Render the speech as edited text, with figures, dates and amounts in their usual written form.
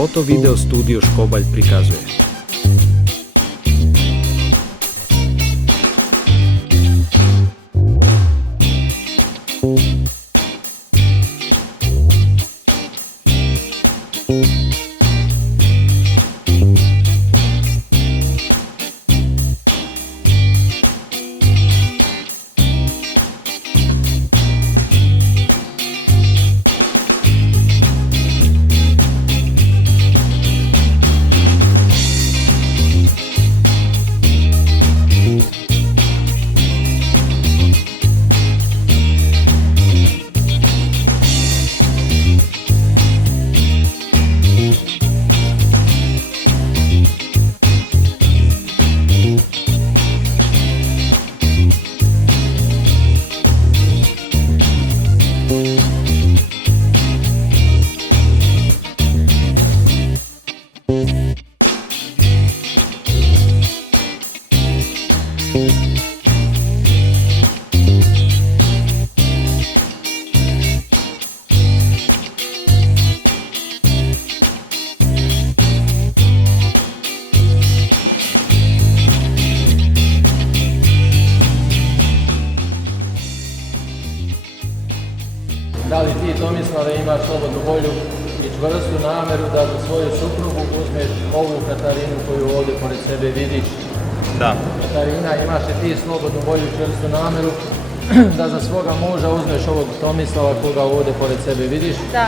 Foto video studio Škobalj prikazuje. Da li ti, Tomislave, imaš slobodnu volju i čvrstu namjeru da za svoju suprugu uzmeš ovu Katarinu koju ovdje pored sebe vidiš? Da. Katarina, imaš li ti slobodnu volju i čvrstu namjeru da za svoga muža uzmeš ovog Tomislava koga ovdje pored sebe vidiš? Da.